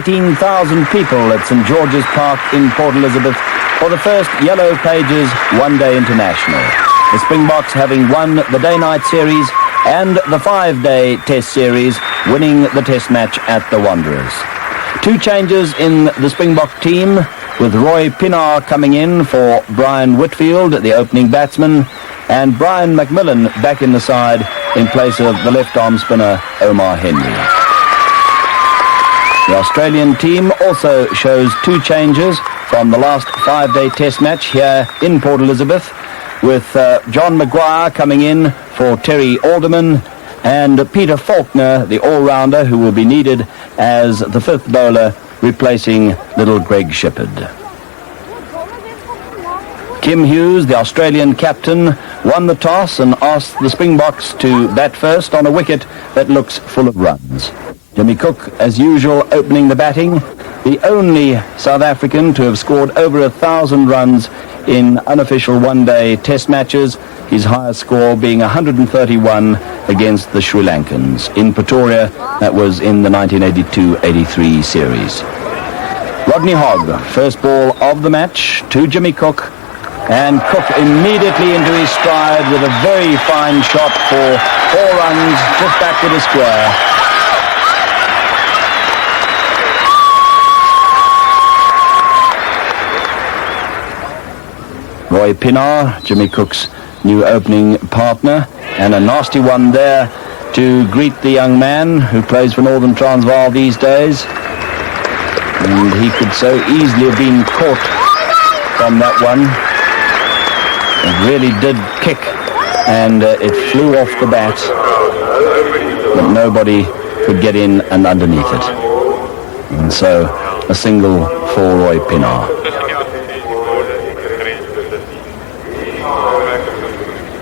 18,000 people at St George's Park in Port Elizabeth for the first Yellow Pages one-day international. The Springboks having won the day-night series and the 5-day test series, winning the test match at the Wanderers. Two changes in the Springbok team, with Roy Pienaar coming in for Brian Whitfield, the opening batsman, and Brian McMillan back in the side in place of the left-arm spinner Omar Henry. The Australian team also shows two changes from the last 5-day test match here in Port Elizabeth, with John Maguire coming in for Terry Alderman and Peter Faulkner, the all-rounder, who will be needed as the fifth bowler, replacing little Greg Shippard. Kim Hughes, the Australian captain, won the toss and asked the Springboks to bat first on a wicket that looks full of runs. Jimmy Cook, as usual, opening the batting, the only South African to have scored over 1,000 runs in unofficial one-day test matches, his highest score being 131 against the Sri Lankans. In Pretoria, that was in the 1982-83 series. Rodney Hogg, first ball of the match to Jimmy Cook, and Cook immediately into his stride with a very fine shot for 4 runs, just back with a square. Roy Pienaar, Jimmy Cook's new opening partner, and a nasty one there to greet the young man who plays for Northern Transvaal these days. And he could so easily have been caught from that one. It really did kick, and it flew off the bat, but nobody could get in and underneath it. And so a single for Roy Pienaar.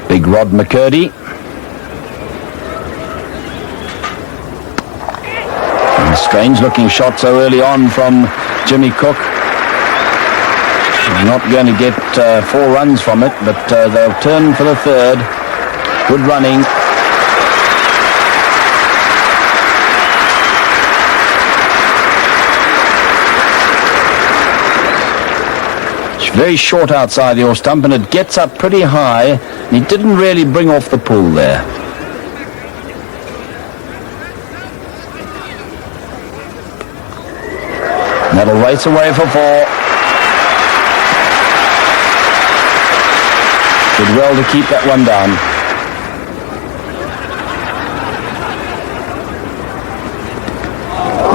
Big Rod McCurdy. And a strange-looking shot so early on from Jimmy Cook. He's not going to get 4 runs from it, but they'll turn for the third. Good running. It's very short outside the off stump, and it gets up pretty high. He didn't really bring off the pull there. That'll race away for 4. Did well to keep that one down.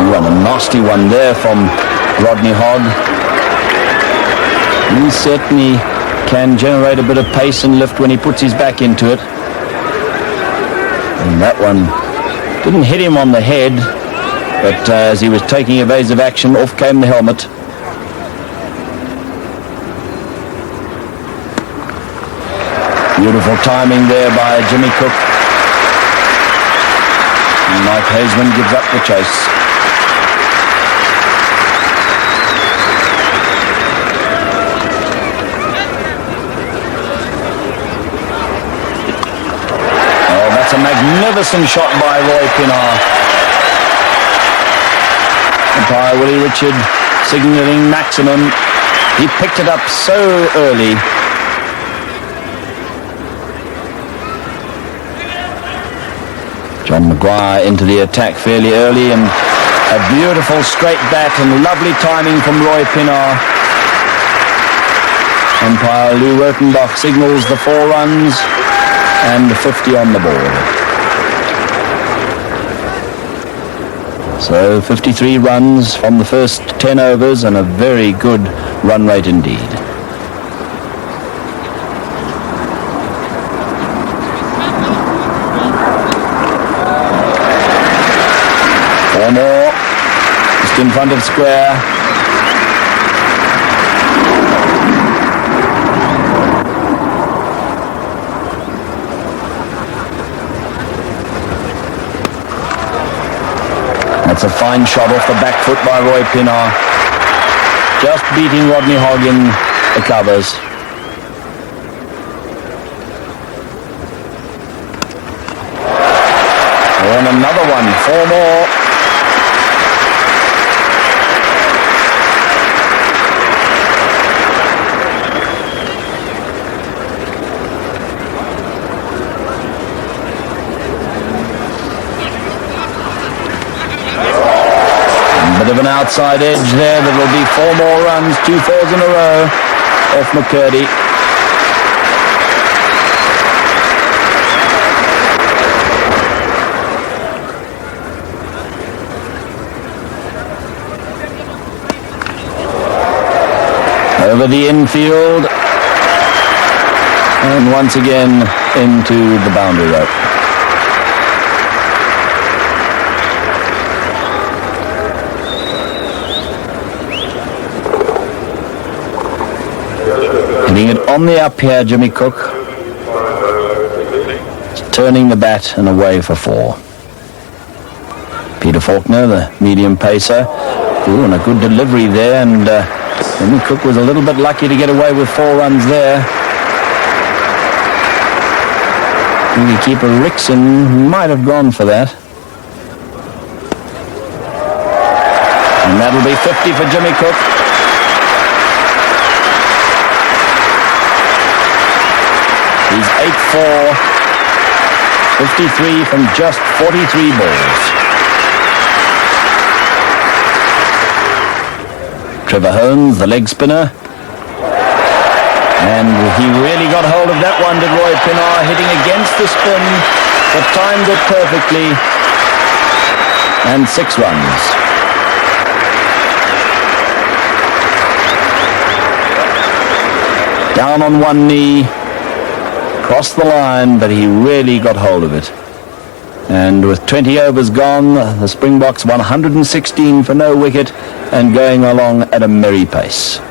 What a nasty one there from Rodney Hogg. He certainly can generate a bit of pace and lift when he puts his back into it. And that one didn't hit him on the head, but as he was taking evasive action, off came the helmet. Beautiful timing there by Jimmy Cook. And Mike Hazeman gives up the chase. A magnificent shot by Roy Pienaar. Umpire Willie Richard signalling maximum. He picked it up so early. John Maguire into the attack fairly early, and a beautiful straight bat and lovely timing from Roy Pienaar. Umpire Lou Rothenbach signals the 4 runs. And 50 on the board. So 53 runs from the first 10 overs, and a very good run rate indeed. Four more, just in front of square. That's a fine shot off the back foot by Roy Pienaar. Just beating Rodney Hogg in the covers. And another one, 4 more. Bit of an outside edge there. There will be 4 more runs, 2 fours in a row off McCurdy. Over the infield. And once again into the boundary rope. Hitting it on the up here, Jimmy Cook. Turning the bat and away for 4. Peter Faulkner, the medium pacer. Ooh, and a good delivery there, and Jimmy Cook was a little bit lucky to get away with 4 runs there. Keeper Rickson might have gone for that. And that'll be 50 for Jimmy Cook. He's 8-4, 53 from just 43 balls. Trevor Holmes, the leg spinner. And he really got hold of that one, did Roy Pinnar, hitting against the spin, but timed it perfectly. And 6 runs. Down on one knee, crossed the line, but he really got hold of it. And with 20 overs gone, the Springboks 116 for no wicket and going along at a merry pace.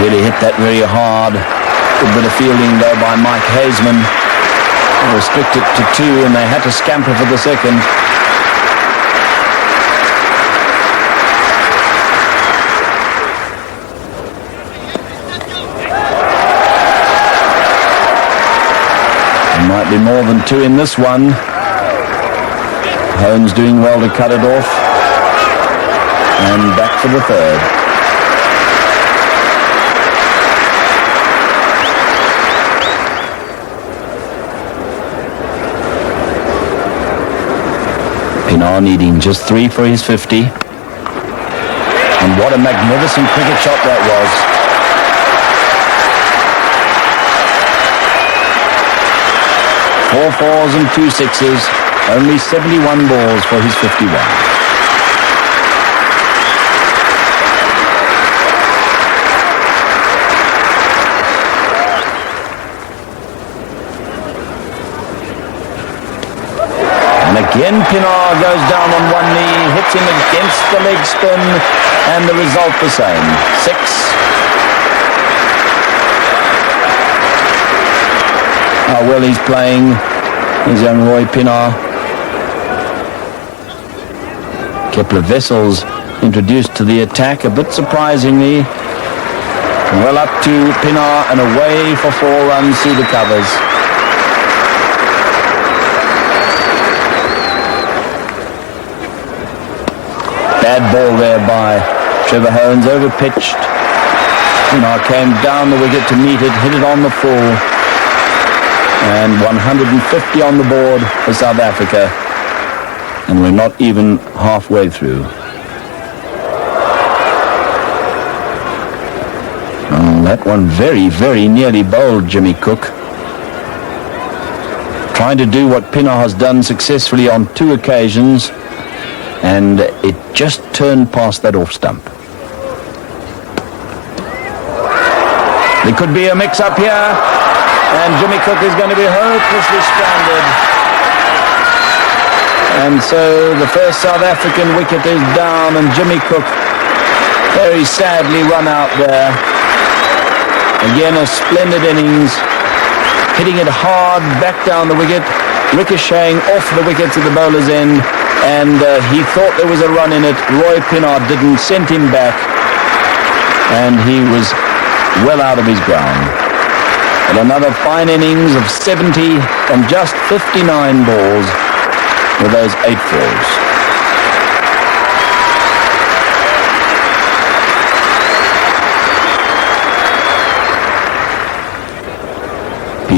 Really hit that very hard. Good bit of fielding though by Mike Haseman. Restricted to 2 and they had to scamper for the second. There might be more than 2 in this one. Holmes doing well to cut it off. And back for the 3rd. Pinnar needing just 3 for his 50. And what a magnificent cricket shot that was. Four fours and 2 sixes. Only 71 balls for his 51. Again, Pinnar goes down on one knee, hits him against the leg spin, and the result the same. 6. How well he's playing, his young Roy Pinnar. Kepler Wessels introduced to the attack, a bit surprisingly. Well up to Pinnar and away for 4 runs through the covers. Bad ball there by Trevor Holmes, overpitched. Pinnar came down the wicket to meet it, hit it on the full. And 150 on the board for South Africa. And we're not even halfway through. Oh, that one very, very nearly bowled Jimmy Cook. Trying to do what Pinnar has done successfully on 2 occasions. And it just turned past that off stump. There could be a mix-up here, and Jimmy Cook is going to be hopelessly stranded. And so the first South African wicket is down, and Jimmy Cook very sadly run out there. Again, a splendid innings, hitting it hard back down the wicket, ricocheting off the wickets at the bowler's end. And he thought there was a run in it. Roy Pinnar didn't, sent him back, and he was well out of his ground. And another fine innings of 70 from just 59 balls with those 8 fours.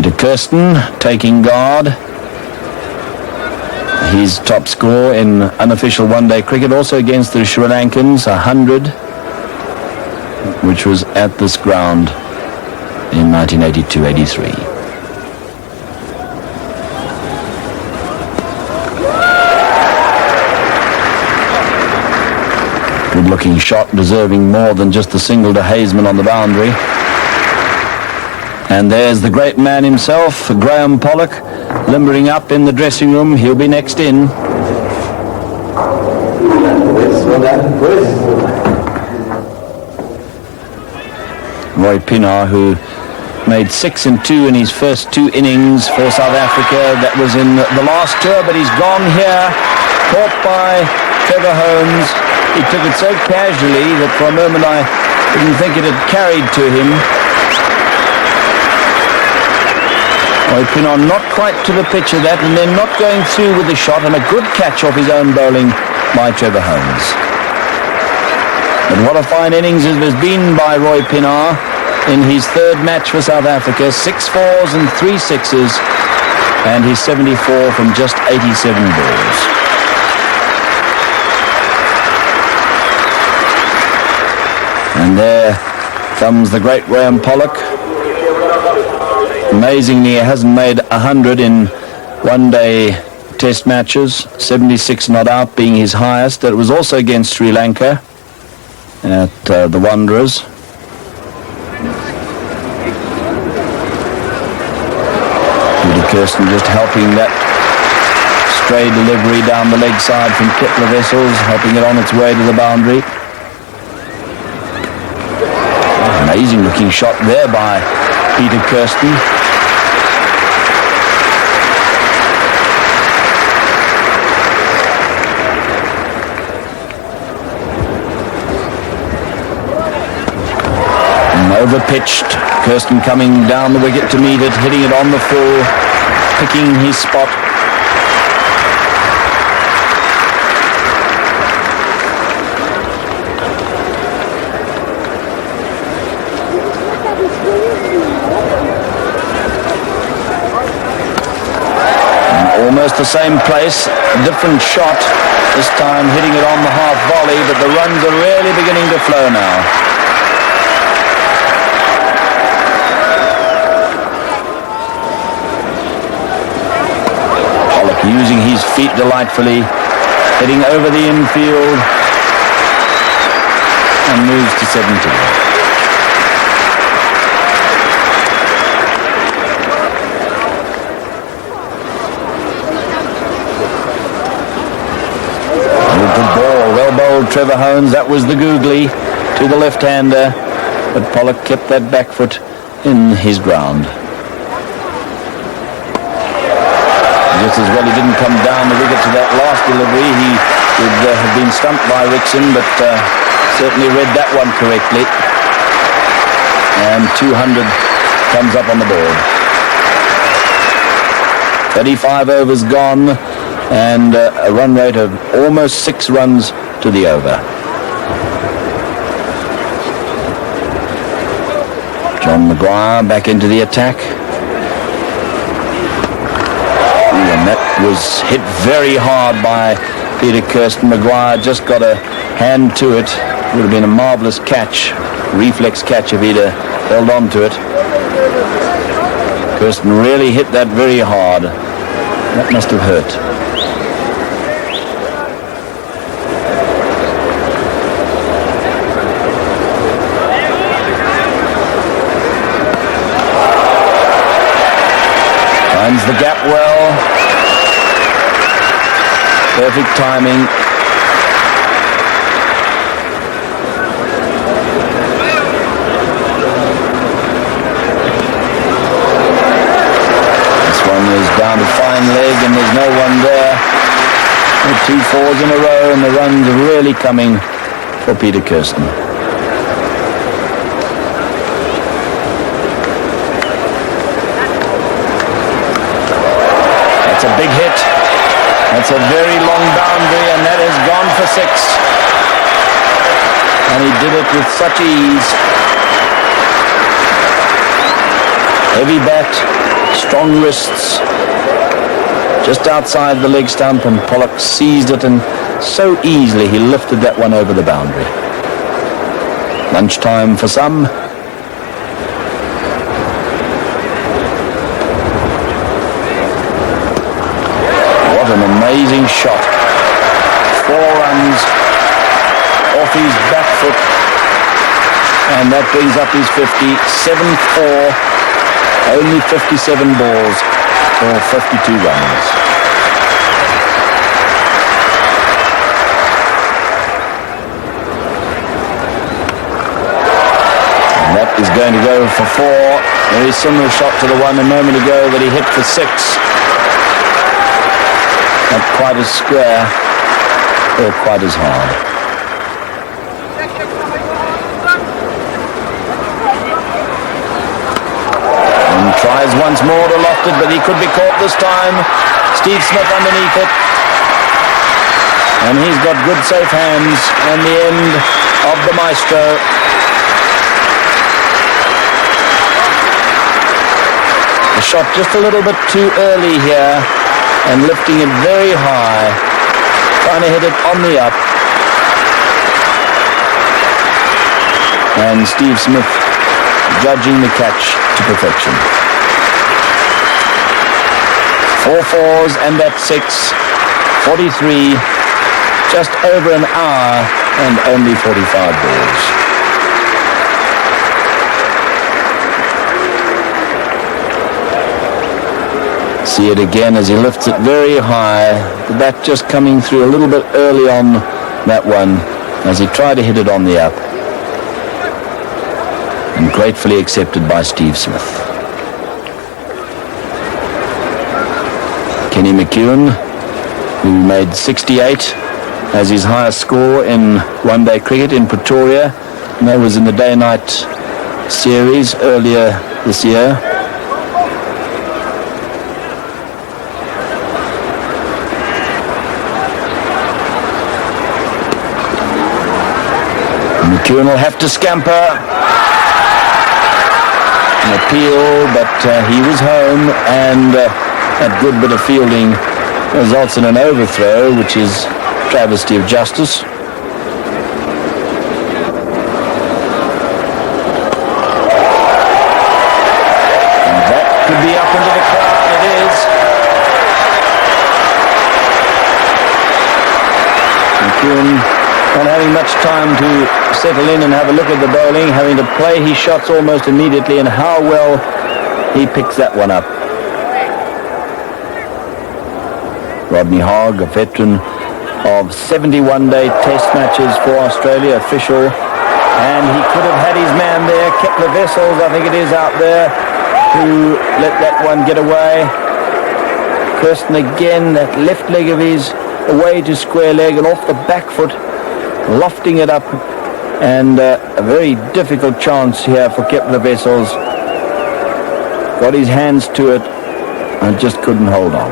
Peter Kirsten taking guard. His top score in unofficial one-day cricket, also against the Sri Lankans, 100, which was at this ground in 1982-83. Good-looking shot, deserving more than just a single to Haseman on the boundary. And there's the great man himself, Graham Pollock, limbering up in the dressing room. He'll be next in. Roy Pinar, who made 6 and 2 in his first 2 innings for South Africa. That was in the last tour, but he's gone here, caught by Trevor Holmes. He took it so casually that for a moment I didn't think it had carried to him. Roy Pinar not quite to the pitch of that, and then not going through with the shot, and a good catch off his own bowling by Trevor Holmes. But what a fine innings it has been by Roy Pinar in his third match for South Africa. 6 fours and 3 sixes, and he's 74 from just 87 balls. And there comes the great Graham Pollock. Amazingly, he hasn't made 100 in one-day test matches, 76 not out being his highest. It was also against Sri Lanka at the Wanderers. Peter Kirsten just helping that stray delivery down the leg side from Kepler Wessels, helping it on its way to the boundary. Amazing looking shot there by Peter Kirsten. Overpitched. Kirsten coming down the wicket to meet it, hitting it on the full, picking his spot. Almost the same place, different shot, this time hitting it on the half volley, but the runs are really beginning to flow now. Pollock using his feet delightfully, hitting over the infield, and moves to 17. Trevor Holmes, that was the googly to the left-hander, but Pollock kept that back foot in his ground. Just as well he didn't come down the wicket to that last delivery. He would have been stumped by Rickson, but certainly read that one correctly. And 200 comes up on the board. 35 overs gone, and a run rate of almost 6 runs to the over. John Maguire back into the attack. And that was hit very hard by Peter Kirsten. Maguire just got a hand to it. Would have been a marvellous catch, reflex catch if he'd held on to it. Kirsten really hit that very hard. That must have hurt. Finds the gap well. Perfect timing. This one is down to fine leg, and there's no one there. 2 fours in a row, and the runs are really coming for Peter Kirsten. That's a big hit. That's a very long boundary, and that has gone for 6. And he did it with such ease. Heavy bat, Strong wrists. Just outside the leg stump, and Pollock seized it, and so easily he lifted that one over the boundary. Lunchtime for some. What an amazing shot. 4 runs off his back foot, and that brings up his 50. 7-4, only 57 balls for 52 runs. And that is going to go for 4. Very similar shot to the one a moment ago that he hit for 6. Not quite as square, or quite as hard. Tries once more to loft it, but he could be caught this time. Steve Smith underneath it. And he's got good safe hands, and the end of the maestro. The shot just a little bit too early here, and lifting it very high, trying to hit it on the up. And Steve Smith judging the catch to perfection. 4 fours and that 6. 43, just over an hour and only 45 balls. See it again as he lifts it very high. The bat just coming through a little bit early on that one as he tried to hit it on the up. And gratefully accepted by Steve Smith. Kenny McEwen, who made 68 as his highest score in one-day cricket in Pretoria, and that was in the day-night series earlier this year. McEwen will have to scamper. An appeal, but he was home, and that good bit of fielding results in an overthrow, which is travesty of justice. And that could be up into the crowd. It is. McEwen not having much time to settle in and have a look at the bowling, having to play his shots almost immediately, and how well he picks that one up. Rodney Hogg, a veteran of 71-day test matches for Australia, official, and he could have had his man there, Kepler Wessels, I think it is, out there, who let that one get away. Kirsten again, that left leg of his away to square leg and off the back foot, lofting it up, and a very difficult chance here for Kepler Wessels. Got his hands to it and just couldn't hold on.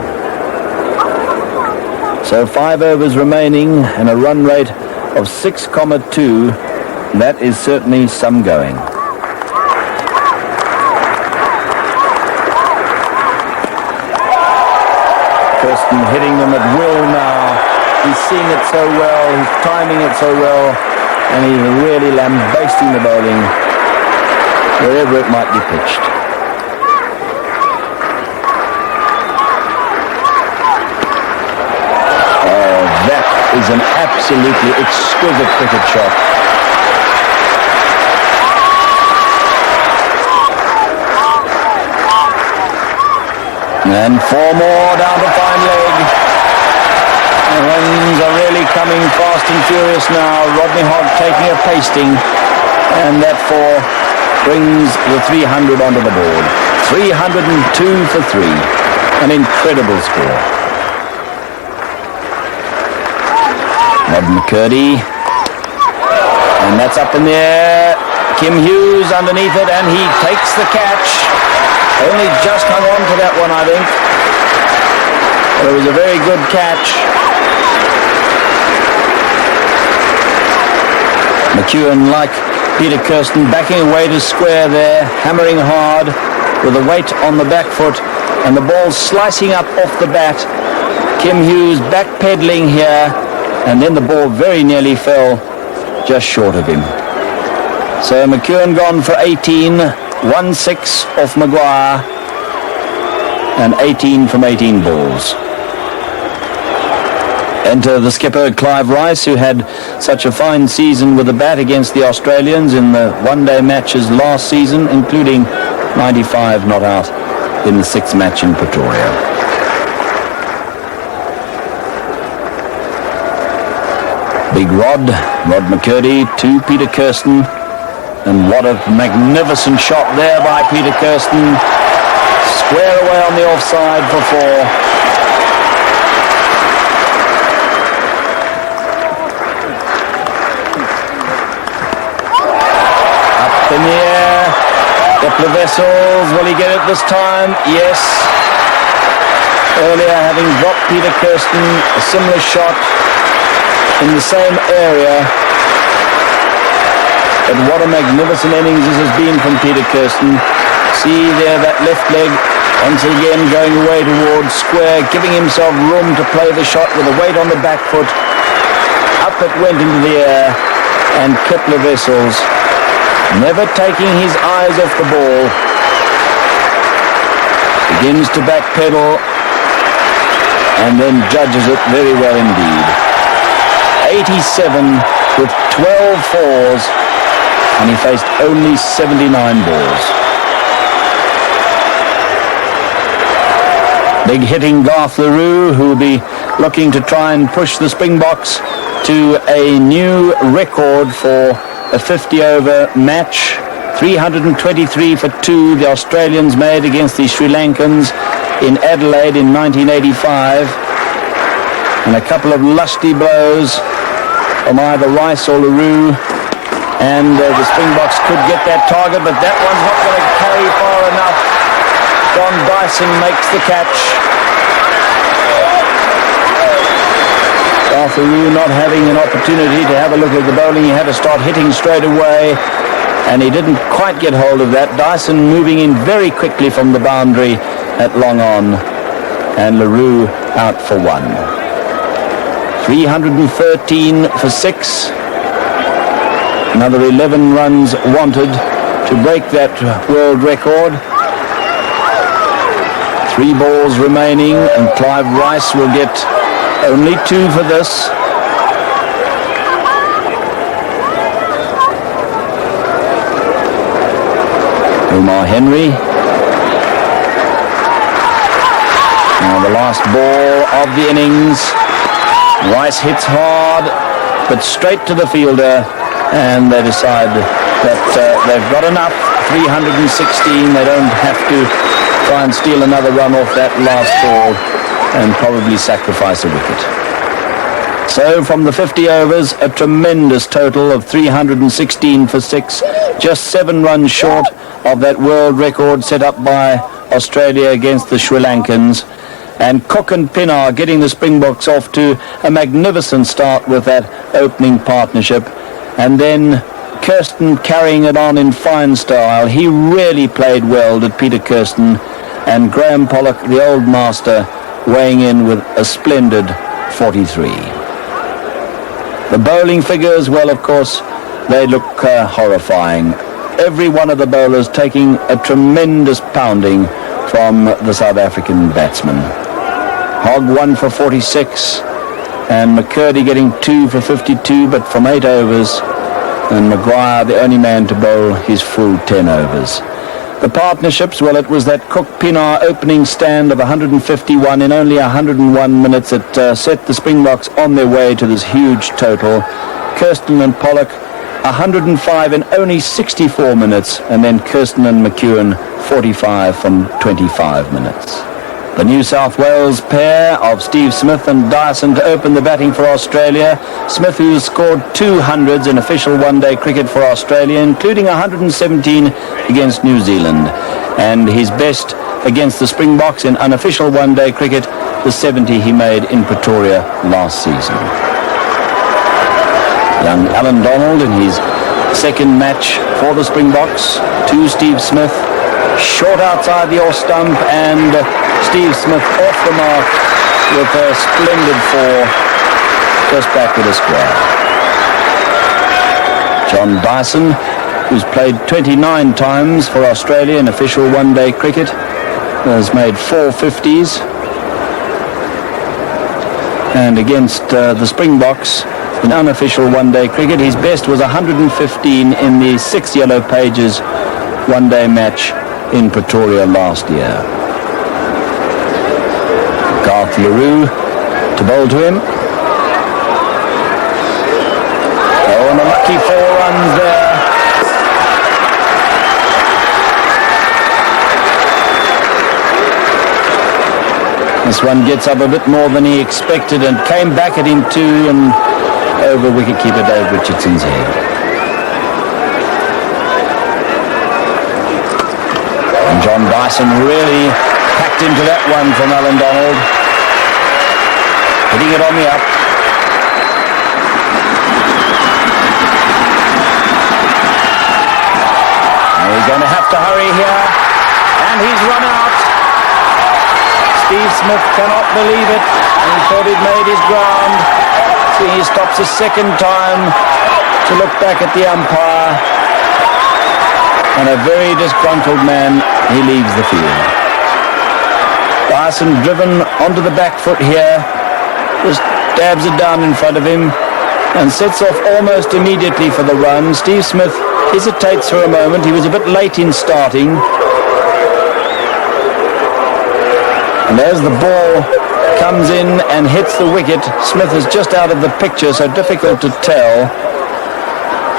So 5 overs remaining and a run rate of 6.2. That is certainly some going. Kirsten hitting them at will now. He's seeing it so well, he's timing it so well, and he's really lambasting the bowling wherever it might be pitched. Oh, that is an absolutely exquisite cricket shot. And 4 more down the fine leg. The runs are really coming fast and furious now. Rodney Hogg taking a pasting, and that 4 brings the 300 onto the board. 302 for 3. An incredible score. Rod McCurdy, and that's up in the air. Kim Hughes underneath it, and he takes the catch. Only just hung on to that one, I think. But it was a very good catch. McEwen, like Peter Kirsten, backing away to square there, hammering hard. with the weight on the back foot and the ball slicing up off the bat. Kim Hughes backpedaling here, and then the ball very nearly fell just short of him. So McEwen gone for 18, 1-6 off Maguire, and 18 from 18 balls. Enter the skipper Clive Rice, who had such a fine season with the bat against the Australians in the one-day matches last season, including 95 not out in the sixth match in Pretoria. Big Rod McCurdy to Peter Kirsten, and what a magnificent shot there by Peter Kirsten. Square away on the offside for 4. In the air, Kepler Wessels, will he get it this time? Yes. Earlier, having dropped Peter Kirsten, a similar shot in the same area. But what a magnificent innings this has been from Peter Kirsten. See there, that left leg, once again going away towards square, giving himself room to play the shot with the weight on the back foot. Up it went into the air, and Kepler Wessels, never taking his eyes off the ball, begins to backpedal and then judges it very well indeed. 87 with 12 fours, and he faced only 79 balls. Big hitting Garth LaRue, who will be looking to try and push the Springboks to a new record for a 50-over match. 323 for 2 the Australians made against the Sri Lankans in Adelaide in 1985. And a couple of lusty blows from either Rice or LaRue. And the Springboks could get that target, but that one's not going to carry far enough. John Dyson makes the catch. Arthur Rue not having an opportunity to have a look at the bowling. He had to start hitting straight away, and he didn't quite get hold of that. Dyson moving in very quickly from the boundary at long on, and LaRue out for 1. 313 for 6. Another 11 runs wanted to break that world record. 3 balls remaining, and Clive Rice will get only 2 for this. Omar Henry. Now the last ball of the innings. Rice hits hard, but straight to the fielder, and they decide that they've got enough. 316. They don't have to try and steal another run off that last ball and probably sacrifice a wicket. So from the 50 overs, a tremendous total of 316 for 6, just 7 runs short of that world record set up by Australia against the Sri Lankans. And Cook and Pinar getting the Springboks off to a magnificent start with that opening partnership. And then Kirsten carrying it on in fine style. He really played well, did Peter Kirsten. And Graham Pollock, the old master, weighing in with a splendid 43. The bowling figures, well, of course, they look horrifying. Every one of the bowlers taking a tremendous pounding from the South African batsmen. Hogg 1 for 46, and McCurdy getting 2 for 52, but from 8 overs, and Maguire the only man to bowl his full 10 overs. The partnerships, well, it was that Cook-Pinar opening stand of 151 in only 101 minutes that set the Springboks on their way to this huge total. Kirsten and Pollock, 105 in only 64 minutes, and then Kirsten and McEwen, 45 from 25 minutes. The New South Wales pair of Steve Smith and Dyson to open the batting for Australia. Smith, who scored 200s in official one-day cricket for Australia, including 117 against New Zealand. And his best against the Springboks in unofficial one-day cricket, the 70 he made in Pretoria last season. Young Alan Donald in his second match for the Springboks to Steve Smith. short outside the off stump, and Steve Smith off the mark with a splendid four, just back with a square. John Dyson, who's played 29 times for Australia in official one-day cricket, has made 4 50s. And against the Springboks in unofficial one-day cricket, his best was 115 in the 6 Yellow Pages one-day match in Pretoria last year. Garth LaRue to bowl to him. Oh, and a lucky 4 runs there. This one gets up a bit more than he expected and came back at him too, and over wicketkeeper Dave Richardson's head. And John Dyson really packed into that one from Alan Donald. Hitting it on the up. And he's going to have to hurry here. And he's run out. Steve Smith cannot believe it. He thought he'd made his ground. So he stops a second time to look back at the umpire. And a very disgruntled man, he leaves the field. Dyson driven onto the back foot here. Just dabs it down in front of him and sets off almost immediately for the run. Steve Smith hesitates for a moment. He was a bit late in starting. And as the ball comes in and hits the wicket, Smith is just out of the picture, so difficult to tell.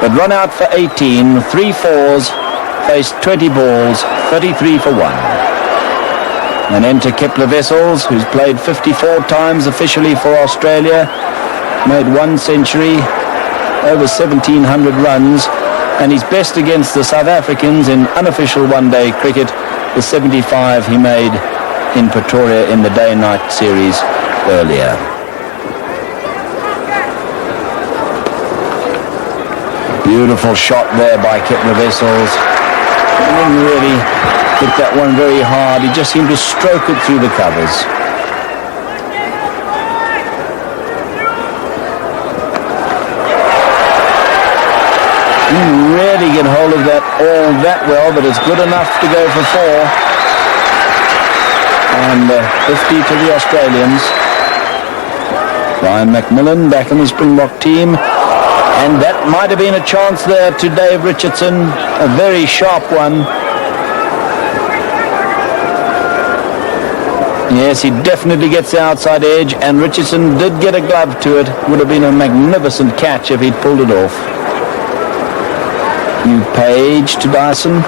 But run out for 18, 3 fours, faced 20 balls, 33 for 1. And enter Kepler Wessels, who's played 54 times officially for Australia, made 1 century, over 1,700 runs, and he's best against the South Africans in unofficial one-day cricket, the 75 he made in Pretoria in the day-night series earlier. Beautiful shot there by Kepler Wessels. He didn't really hit that one very hard. He just seemed to stroke it through the covers. Didn't really get hold of that all that well, but it's good enough to go for 4. And 50 to the Australians. Ryan McMillan back in the Springbok team. And that might have been a chance there to Dave Richardson. A very sharp one. Yes, he definitely gets the outside edge. And Richardson did get a glove to it. Would have been a magnificent catch if he'd pulled it off. Hugh Page to Dyson.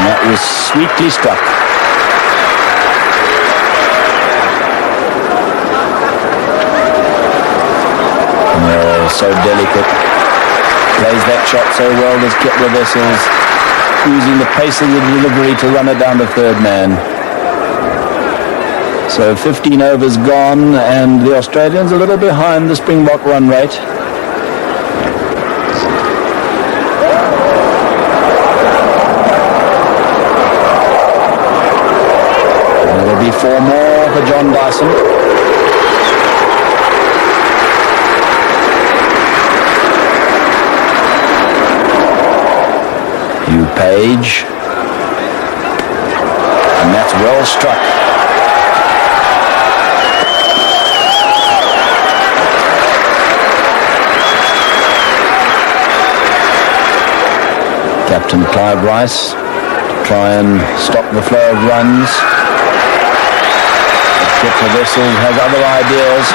And that was sweetly struck. Oh, so delicate. Plays that shot so well, does Kepler Wessels, using the pace of the delivery to run it down the third man. So 15 overs gone, and the Australians a little behind the Springbok run rate. There'll be 4 more for John Dyson. Hugh Page. And that's well struck. Captain Clive Rice to try and stop the flow of runs. Kepler Wessels has other ideas.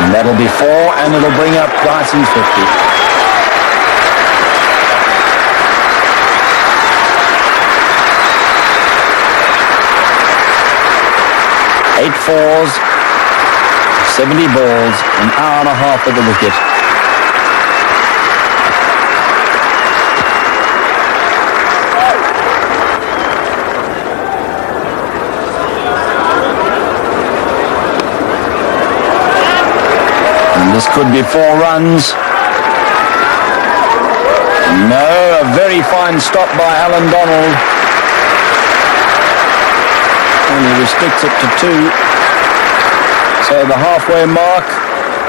And that'll be 4, and it'll bring up Dyson's 50. Eight fours, 70 balls, an hour and a half at the wicket. This could be 4 runs. No, a very fine stop by Alan Donald. And he restricts it to 2. So the halfway mark,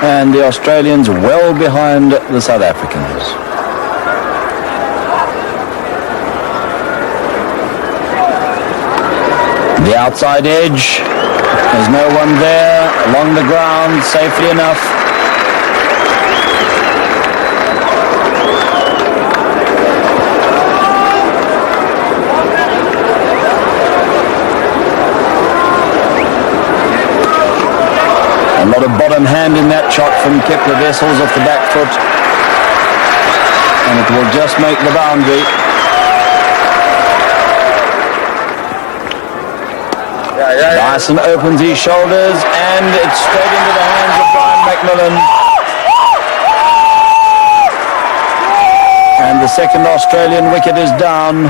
and the Australians well behind the South Africans. The outside edge, there's no one there, along the ground, safely enough. A lot of bottom hand in that shot from Kepler Wessels off the back foot. And it will just make the boundary. Dyson opens his shoulders and it's straight into the hands of Brian McMillan. And the second Australian wicket is down.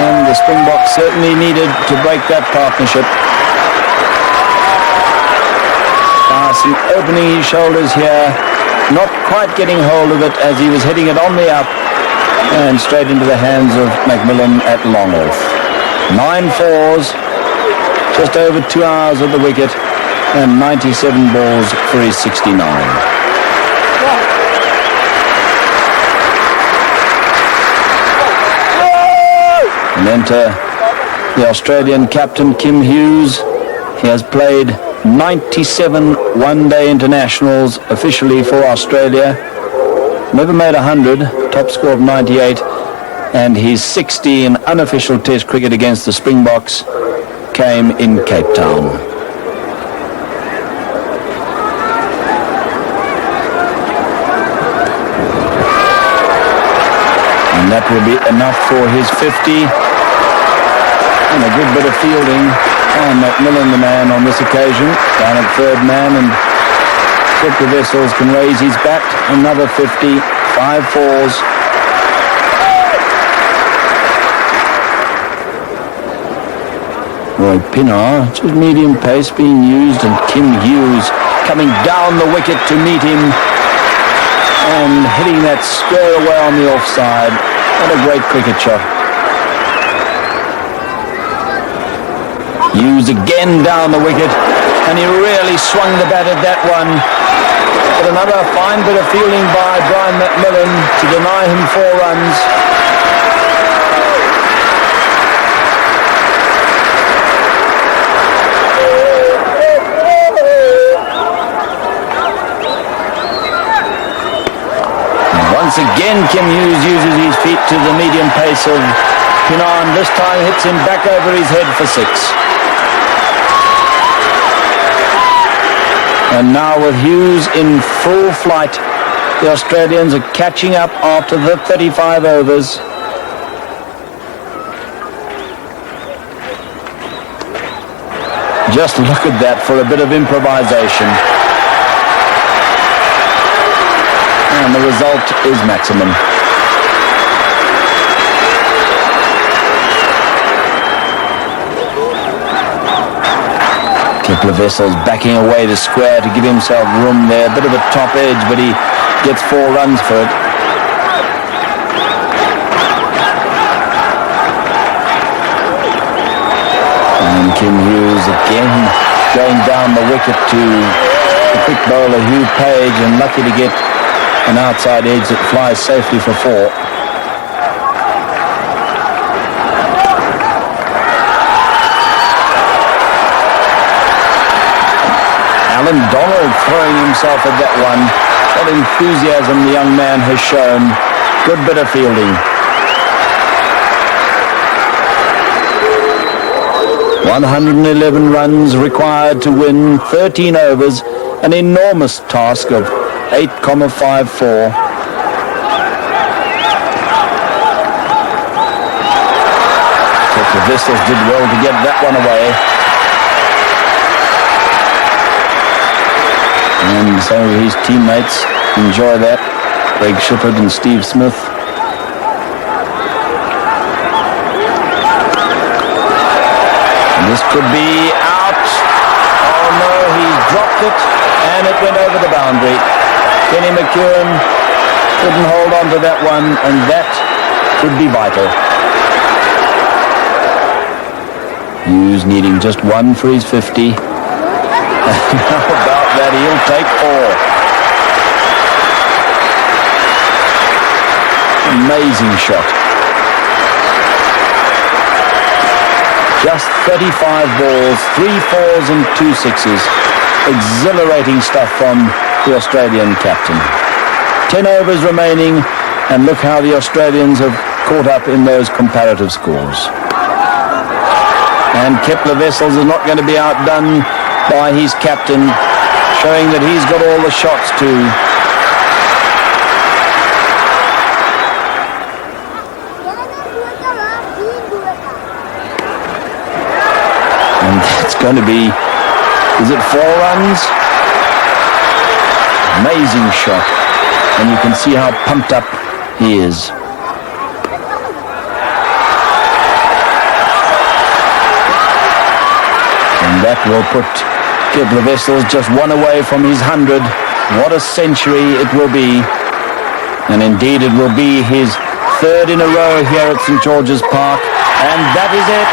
And the Springboks certainly needed to break that partnership. Dyson opening his shoulders here, not quite getting hold of it as he was hitting it on the up and straight into the hands of McMillan at long off. 9 fours. Just over 2 hours at the wicket and 97 balls for his 69. And enter the Australian captain Kim Hughes. He has played 97 one-day internationals officially for Australia. Never made 100, top score of 98. And his 60 in unofficial test cricket against the Springboks came in Cape Town. And that will be enough for his 50. And a good bit of fielding. And McMillan the man on this occasion. Down at third man, and Kepler Wessels can raise his bat. Another 50, 5 fours. Roy Pinar, just medium pace being used, and Kim Hughes coming down the wicket to meet him and hitting that square away on the offside. What a great cricket shot. Hughes again down the wicket, and he really swung the bat at that one. But another fine bit of fielding by Brian McMillan to deny him 4 runs. Once again, Kim Hughes uses his feet to the medium pace of Pinar, and this time hits him back over his head for 6. And now with Hughes in full flight, the Australians are catching up after the 35 overs. Just look at that for a bit of improvisation. And the result is maximum. Kepler Wessels backing away the square to give himself room there. Bit of a top edge, but he gets 4 runs for it. And Kim Hughes again going down the wicket to the quick bowler Hugh Page, and lucky to get an outside edge that flies safely for 4. Alan Donald throwing himself at that one. What enthusiasm the young man has shown. Good bit of fielding. 111 runs required to win 13 overs. An enormous task of 8,54. Kepler Wessels did well to get that one away. And some of his teammates enjoy that. Greg Shippard and Steve Smith. And this could be out. Oh no, he's dropped it. and it went over the boundary. Kenny McEwen couldn't hold on to that one, and that could be vital. Hughes needing just one for his 50. How about that? He'll take 4. Amazing shot. Just 35 balls, 3 4s and 2 6s. Exhilarating stuff from the Australian captain. 10 overs remaining, and look how the Australians have caught up in those comparative scores. And Kepler Wessels is not going to be outdone by his captain, showing that he's got all the shots too. And that's going to be, is it 4 runs? Amazing shot. And you can see how pumped up he is. And that will put Kepler Wessels just 1 away from his 100. What a century it will be. And indeed it will be his 3rd in a row here at St. George's Park. And that is it.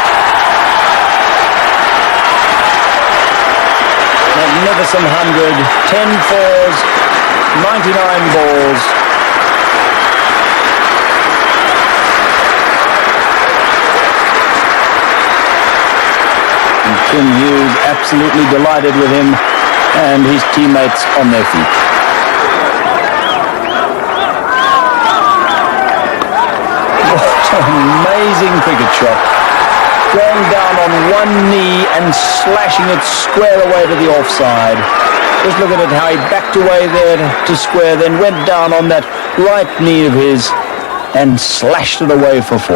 Magnificent 100. 10 4s, 99 balls. Tim Hughes absolutely delighted with him and his teammates on their feet. What an amazing cricket shot. Going down on one knee and slashing it square away to the offside. Just look at it, how he backed away there to square, then went down on that right knee of his and slashed it away for 4.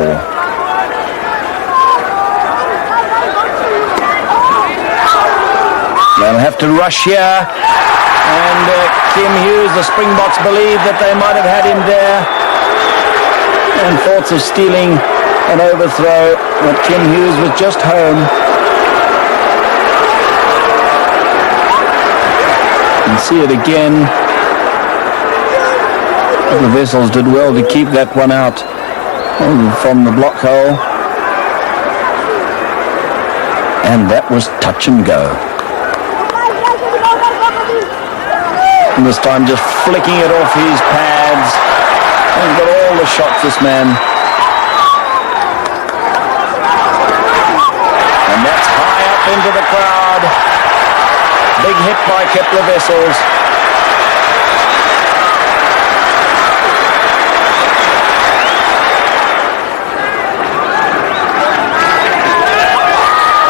They'll have to rush here, and Kim Hughes, the Springboks, believe that they might have had him there, and thoughts of stealing an overthrow, but Kim Hughes was just home. You can see it again. The Wessels did well to keep that one out from the block hole, and that was touch and go. And this time just flicking it off his pads. He's got all the shots, this man. And that's high up into the crowd. Big hit by Kepler Wessels.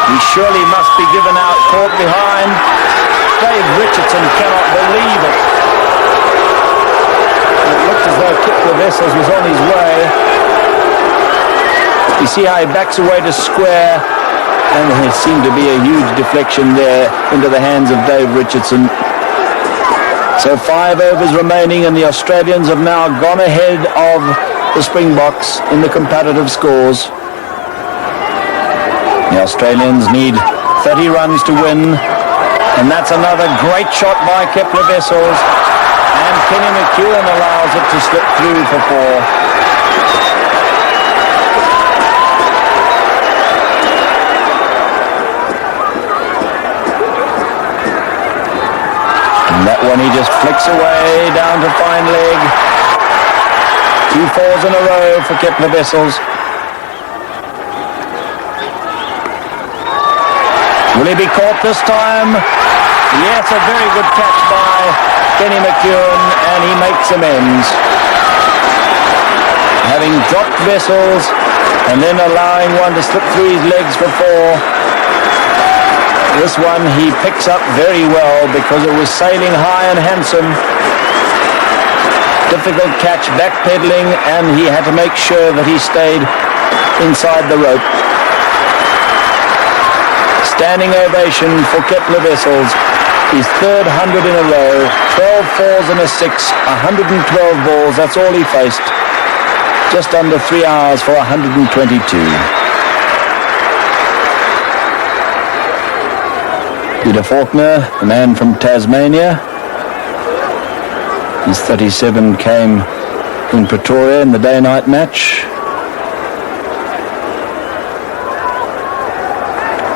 He surely must be given out, caught behind. Dave Richardson cannot believe it. It looked as though Kepler Wessels was on his way. You see how he backs away to square, and there seemed to be a huge deflection there into the hands of Dave Richardson. So 5 overs remaining, and the Australians have now gone ahead of the Springboks in the competitive scores. The Australians need 30 runs to win. And that's another great shot by Kepler Wessels. And Kenny McEwen allows it to slip through for 4. And that one he just flicks away down to fine leg. 2 4s in a row for Kepler Wessels. Will he be caught this time? Yes, a very good catch by Kenny McEwen, and he makes amends. Having dropped Wessels and then allowing one to slip through his legs for 4. This one he picks up very well because it was sailing high and handsome. Difficult catch, backpedaling, and he had to make sure that he stayed inside the rope. Standing ovation for Kepler Wessels. His 3rd 100 in a row, 12 4s and a 6, 112 balls, that's all he faced. Just under 3 hours for 122. Peter Faulkner, the man from Tasmania. His 37 came in Pretoria in the day-night match.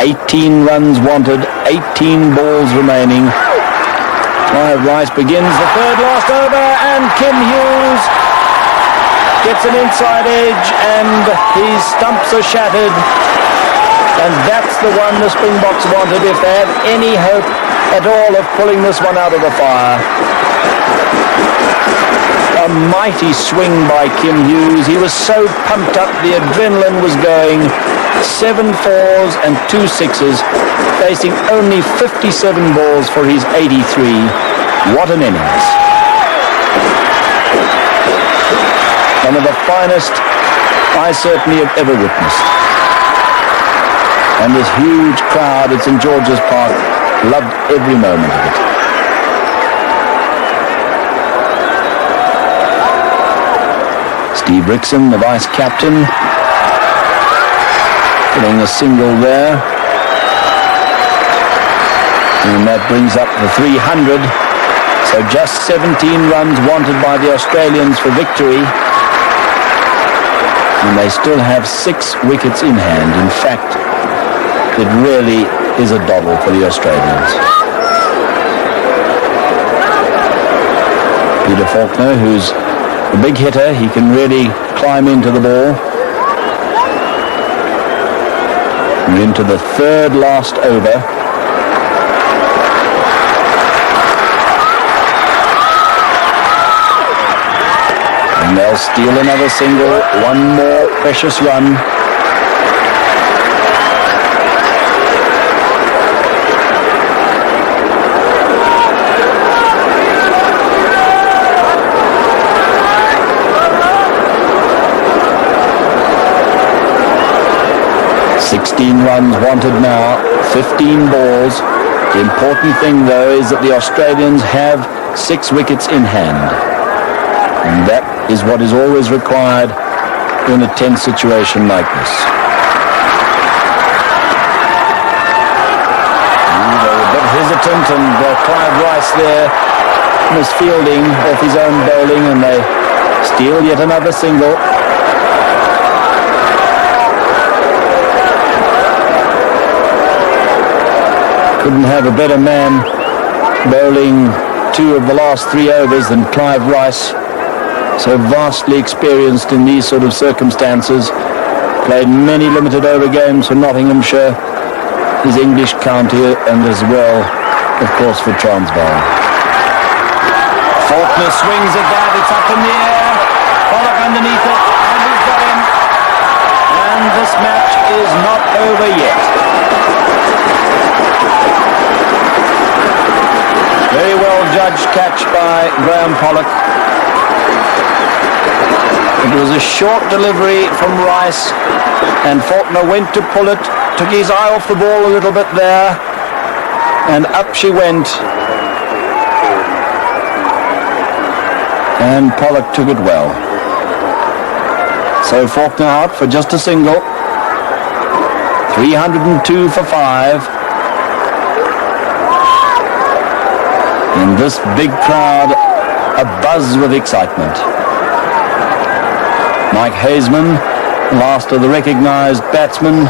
18 runs wanted, 18 balls remaining. Clive Rice begins the third last over, and Kim Hughes gets an inside edge, and his stumps are shattered. And that's the one the Springboks wanted if they have any hope at all of pulling this one out of the fire. A mighty swing by Kim Hughes. He was so pumped up, the adrenaline was going. 7 fours and 2 sixes, facing only 57 balls for his 83. What an innings. One of the finest I certainly have ever witnessed. And this huge crowd at St. George's Park loved every moment of it. Steve Rickson, the vice-captain, getting a single there. And that brings up the 300. So just 17 runs wanted by the Australians for victory. And they still have 6 wickets in hand. In fact, it really is a double for the Australians. Peter Faulkner, who's a big hitter, he can really climb into the ball. We're into the third last over. And they'll steal another single, one more precious run. Runs wanted now, 15 balls. The important thing, though, is that the Australians have 6 wickets in hand. And that is what is always required in a tense situation like this. They were a bit hesitant, and Clive Rice there misfielding off his own bowling, and they steal yet another single. Couldn't have a better man bowling 2 of the last 3 overs than Clive Rice. So vastly experienced in these sort of circumstances. Played many limited over games for Nottinghamshire, his English county, and as well, of course, for Transvaal. Faulkner swings at that. It's up in the air. Pollock underneath it, and he's got him. And this match is not over yet. Very well judged catch by Graham Pollock. It was a short delivery from Rice, and Faulkner went to pull it, took his eye off the ball a little bit there, and up she went. And Pollock took it well. So Faulkner out for just a single. 302 for 5. And this big crowd abuzz with excitement. Mike Haseman, last of the recognised batsmen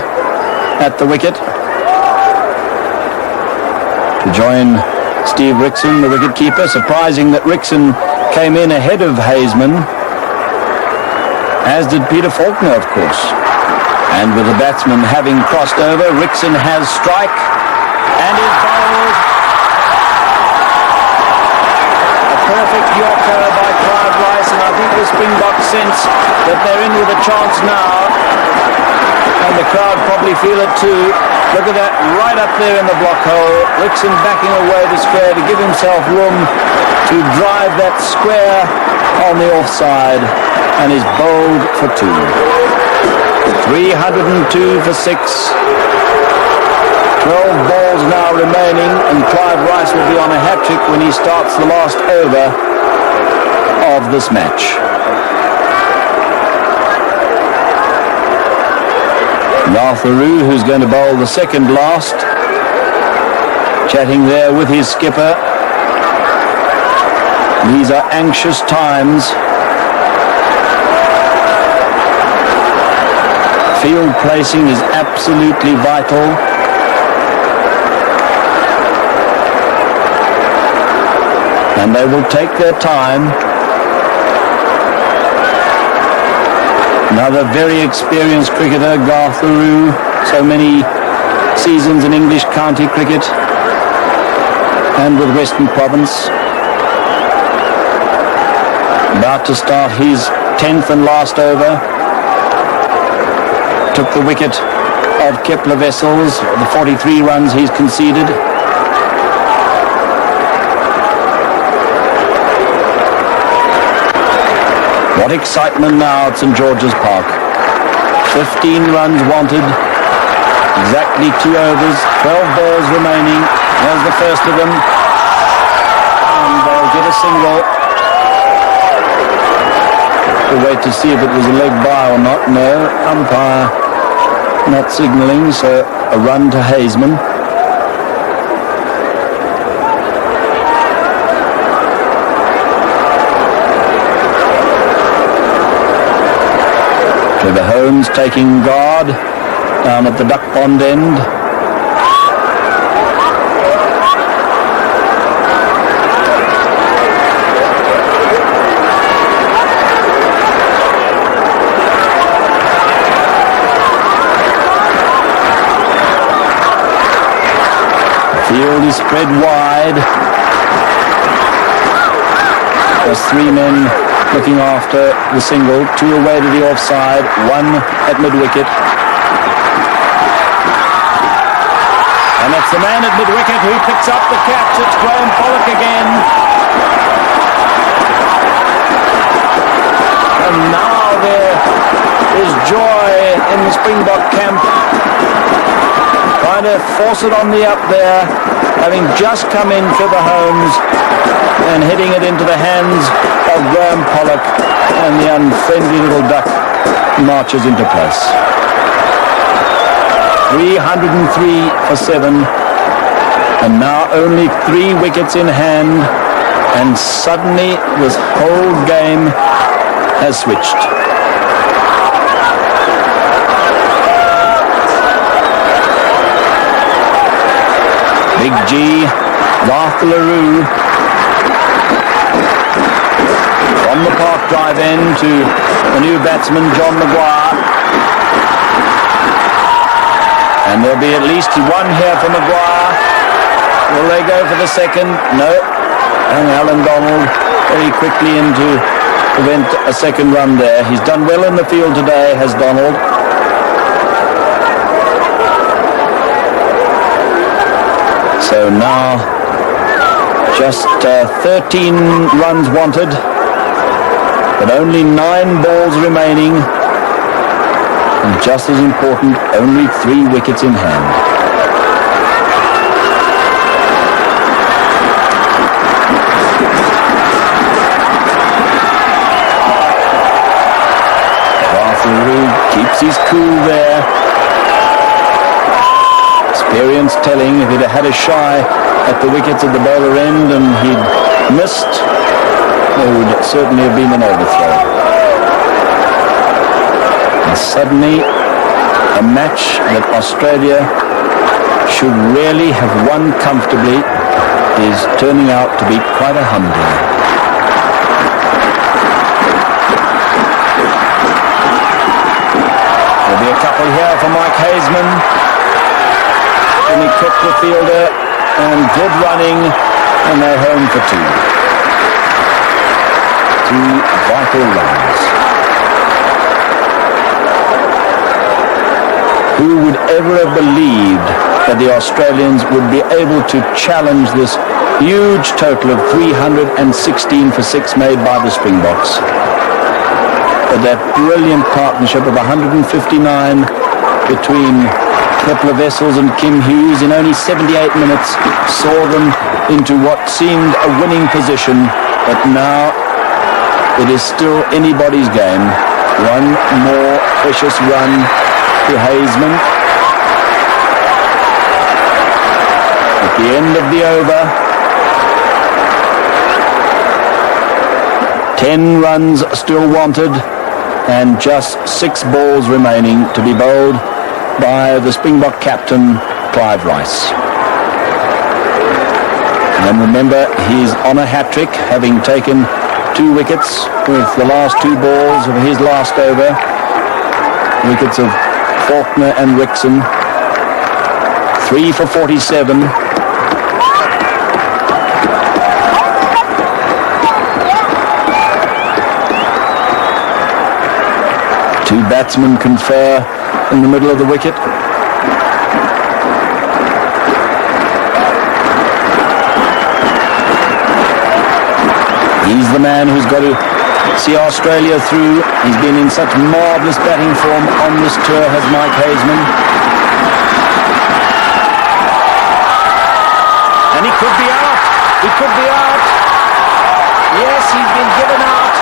at the wicket, to join Steve Rickson, the wicket-keeper. Surprising that Rickson came in ahead of Haseman, as did Peter Faulkner, of course. And with the batsman having crossed over, Rickson has strike and is bowled. Perfect Yorker by Clive Rice, and I think the Springboks sense that they're in with a chance now, and the crowd probably feel it too. Look at that, right up there in the block hole. Rickson backing away the square to give himself room to drive that square on the offside, and is bowled for 2. 302 for 6. 12 balls now remaining, and Clive Rice will be on a hat-trick when he starts the last over of this match. Ralph LaRue, who's going to bowl the second last, chatting there with his skipper. These are anxious times. Field placing is absolutely vital. And they will take their time. Another very experienced cricketer, Garth LaRue, so many seasons in English county cricket and with Western Province. About to start his 10th and last over. Took the wicket of Kepler Wessels, the 43 runs he's conceded. What excitement now at St George's Park. 15 runs wanted, exactly 2 overs, 12 balls remaining. There's the first of them, and they'll get a single. We'll wait to see if it was a leg by or not. No, umpire not signalling, so a run to Haseman. Trevor Holmes taking guard down at the duck pond end. Field is spread wide. There's 3 men looking after the single, 2 away to the offside, 1 at mid-wicket. And it's the man at mid-wicket who picks up the catch. It's Graham Pollock again. And now there is joy in the Springbok camp. Trying to force it on the up there, having just come in Trevor Holmes and hitting it into the hands of Graham Pollock, and the unfriendly little duck marches into place. 303 for 7, and now only 3 wickets in hand, and suddenly this whole game has switched. Big G, Garth LaRue, from the park drive end to the new batsman John Maguire. And there'll be at least 1 here for Maguire. Will they go for the second? No. And Alan Donald very quickly in to prevent a second run there. He's done well in the field today, has Donald. So now just 13 runs wanted, but only 9 balls remaining, and just as important, only 3 wickets in hand. Garth keeps his cool there. Experience telling, if he'd have had a shy at the wickets at the bowler end and he'd missed, there would certainly have been an overthrow. And suddenly, a match that Australia should really have won comfortably is turning out to be quite a humdinger. There'll be a couple here for Mike Haseman. Jimmy Cook, the fielder, and good running, and they're home for 2. 2 vital runs. Who would ever have believed that the Australians would be able to challenge this huge total of 316 for 6 made by the Springboks? But that brilliant partnership of 159 between Kepler Wessels and Kim Hughes in only 78 minutes saw them into what seemed a winning position, but now it is still anybody's game. 1 more precious run to Haseman. The the end of the over. 10 runs still wanted, and just 6 balls remaining to be bowled by the Springbok captain, Clive Rice. And remember, he's on a hat-trick, having taken 2 wickets with the last 2 balls of his last over. Wickets of Faulkner and Rickson. 3 for 47. Two batsmen confer in the middle of the wicket. He's the man who's got to see Australia through. He's been in such marvellous batting form on this tour, has Mike Haseman. And he could be out. He could be out. Yes, he's been given out.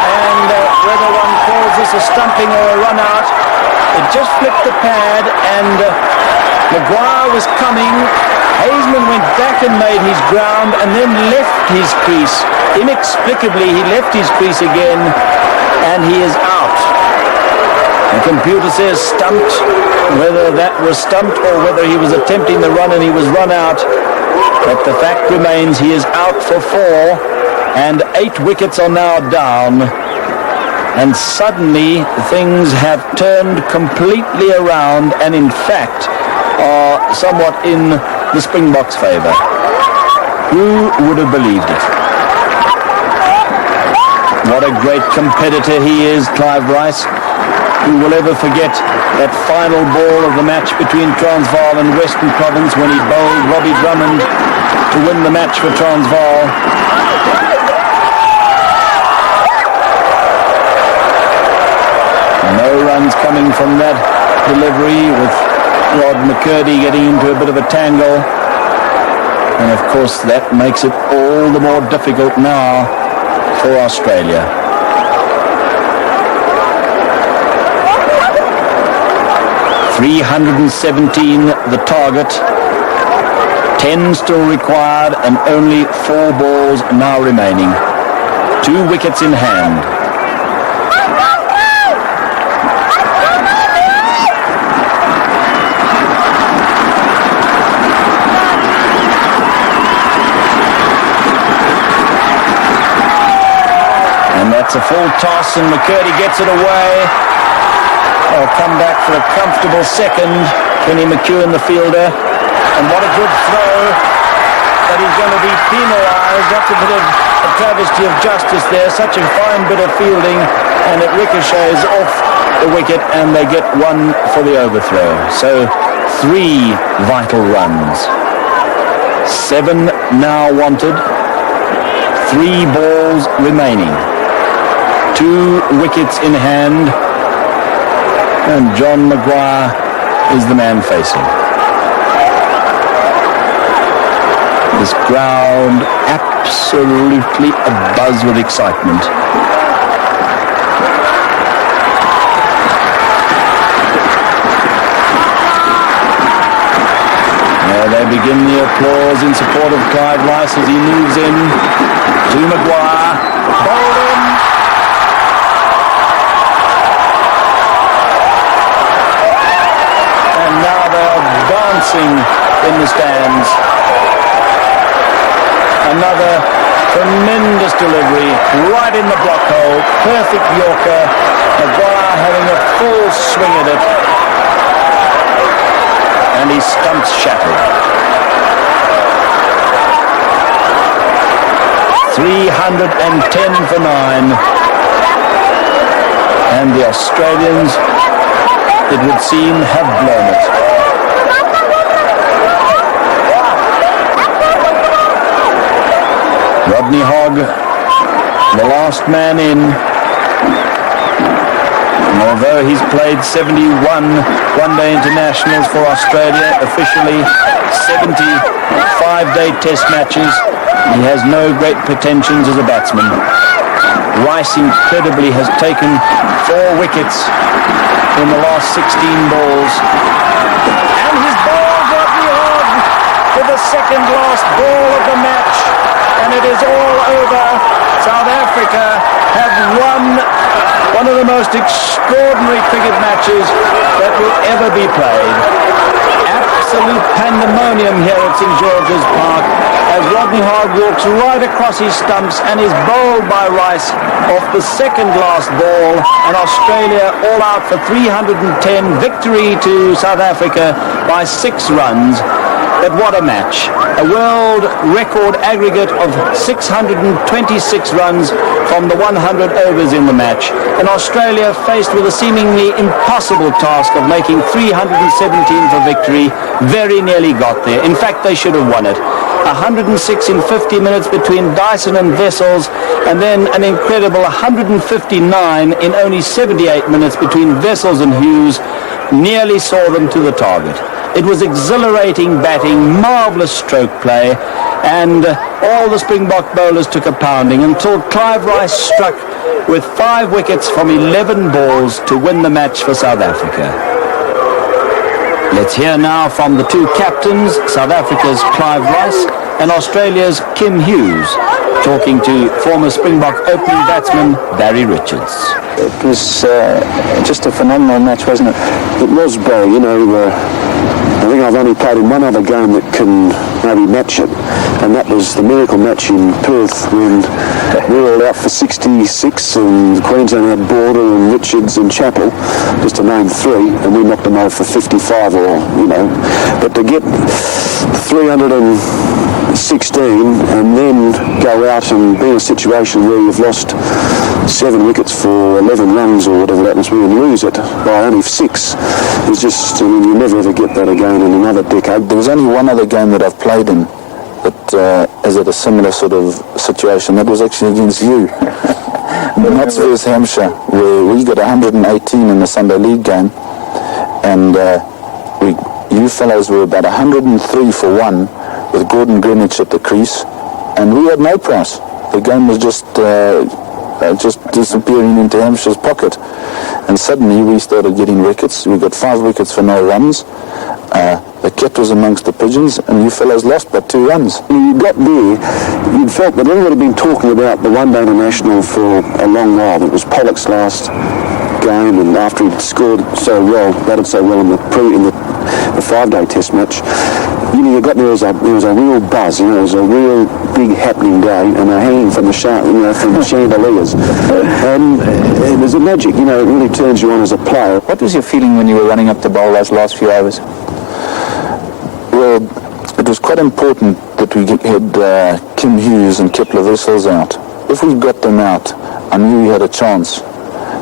And whether one calls this a stumping or a run out, it just flipped the pad, and Maguire was coming. Haseman went back and made his ground and then left his crease. Inexplicably, he left his crease again, and he is out. The computer says stumped. Whether that was stumped or whether he was attempting the run and he was run out, but the fact remains he is out for 4, and 8 wickets are now down. And suddenly things have turned completely around, and in fact are somewhat in the Springboks' favour. Who would have believed it? What a great competitor he is, Clive Rice. Who will ever forget that final ball of the match between Transvaal and Western Province when he bowled Robbie Drummond to win the match for Transvaal? No runs coming from that delivery, with Rod McCurdy getting into a bit of a tangle. And of course that makes it all the more difficult now for Australia. .317 the target. 10 still required, and only 4 balls now remaining. 2 wickets in hand. It's a full toss, and McCurdy gets it away. They'll come back for a comfortable second. Kenny McEwen, the fielder. And what a good throw. But he's going to be penalised. That's a bit of a travesty of justice there. Such a fine bit of fielding. And it ricochets off the wicket, and they get 1 for the overthrow. So 3 vital runs. 7 now wanted. 3 balls remaining. 2 wickets in hand, and John Maguire is the man facing. This ground absolutely abuzz with excitement. Now they begin the applause in support of Clive Rice as he moves in to Maguire. Bowled in. In the stands. Another tremendous delivery right in the block hole. Perfect Yorker. Maguire having a full swing at it. And he stumps Shatter. 310 for 9. And the Australians, it would seem, have blown it. Rodney Hogg, the last man in. And although he's played 71 one-day internationals for Australia, officially 70 5-day test matches, he has no great pretensions as a batsman. Rice incredibly has taken 4 wickets in the last 16 balls. And his ball, Rodney Hogg, with a second last ball of the match, and it is all over. South Africa have won one of the most extraordinary cricket matches that will ever be played. Absolute pandemonium here at St George's Park as Rodney Hard walks right across his stumps and is bowled by Rice off the second last ball, and Australia all out for 310, victory to South Africa by 6 runs. But what a match. A world record aggregate of 626 runs from the 100 overs in the match. And Australia, faced with a seemingly impossible task of making 317 for victory, very nearly got there. In fact, they should have won it. 106 in 50 minutes between Dyson and Wessels, and then an incredible 159 in only 78 minutes between Wessels and Hughes nearly saw them to the target. It was exhilarating batting, marvellous stroke play, and all the Springbok bowlers took a pounding until Clive Rice struck with 5 wickets from 11 balls to win the match for South Africa. Let's hear now from the 2 captains, South Africa's Clive Rice and Australia's Kim Hughes, talking to former Springbok opening batsman Barry Richards. It was just a phenomenal match, wasn't it? It was, Barry. You know, I think I've only played in one other game that can maybe match it, and that was the miracle match in Perth when we were all out for 66 and Queensland had Border and Richards and Chappell, just to name 3, and we knocked them over for 55 or, you know. But to get 316 and then go out and be in a situation where you've lost 7 wickets for 11 runs or whatever that must be and lose it by only 6 is just, I mean, you never ever get that again in another decade. There was only one other game that I've played in that is at a similar sort of situation. That was actually against you. That's versus Hampshire, where we got 118 in the Sunday League game, and you fellows were about 103 for 1 with Gordon Greenwich at the crease, and we had no price. The game was just disappearing into Hampshire's pocket, and suddenly we started getting wickets. We got 5 wickets for no runs. The kit was amongst the pigeons, and you fellows lost by 2 runs. You got there, you'd felt that everybody had been talking about the one-day international for a long while. It was Pollock's last game, and after he'd scored so well, batted so well in the 5-day test match, you know, you got there was a real buzz, you know, it was a real big happening day, and they're hanging from the from the chandeliers. And it was a magic, you know, it really turns you on as a player. What was your feeling when you were running up to bowl those last few overs? Well, it was quite important that we had Kim Hughes and Kepler Wessels out. If we got them out, I knew we had a chance.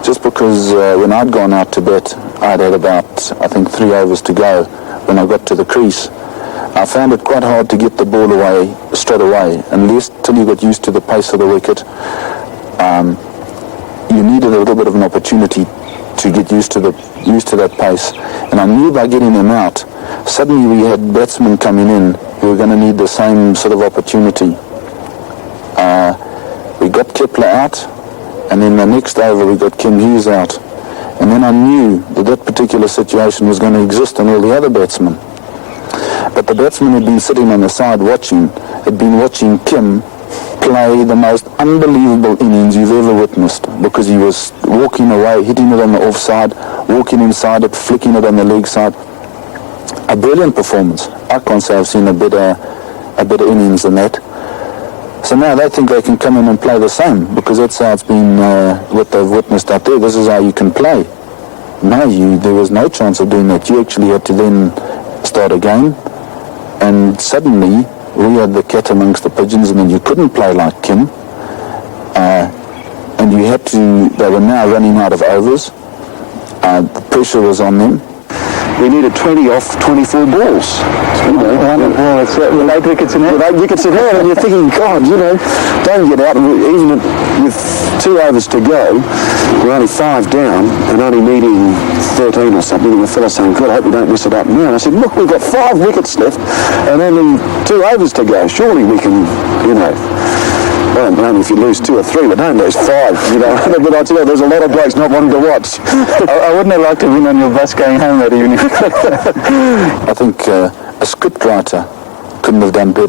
Just because when I'd gone out to bat, I'd had about, I think, 3 overs to go when I got to the crease. I found it quite hard to get the ball away straight away, unless till you got used to the pace of the wicket. You needed a little bit of an opportunity to get used to that pace, and I knew by getting them out, suddenly we had batsmen coming in who were going to need the same sort of opportunity. We got Kepler out, and then the next over we got Kim Hughes out, and then I knew that particular situation was going to exist in all the other batsmen. But the batsman had been sitting on the side had been watching Kim play the most unbelievable innings you've ever witnessed, because he was walking away, hitting it on the offside, walking inside it, flicking it on the leg side. A brilliant performance. I can't say I've seen a better innings than that. So now they think they can come in and play the same, because that's how it's been, what they've witnessed out there. This is how you can play. No, there was no chance of doing that. You actually had to then start again, and suddenly we had the cat amongst the pigeons, and then you couldn't play like Kim, and you had to. They were now running out of overs. The pressure was on them. We needed 20 off 24 balls. You know, well, it's with 8 wickets in hand. With 8 wickets in hand, and you're thinking, God, you know, don't get out. Even with 2 overs to go, we're only 5 down and only needing 13 or something. And the fellow saying, God, I hope we don't mess it up now. And I said, look, we've got 5 wickets left and only 2 overs to go. Surely we can, you know. I don't blame you if you lose 2 or 3, but don't lose 5, you know. But I tell you, there's a lot of blokes not wanting to watch. I wouldn't have liked to win on your bus going home that evening. I think a scriptwriter couldn't have done better.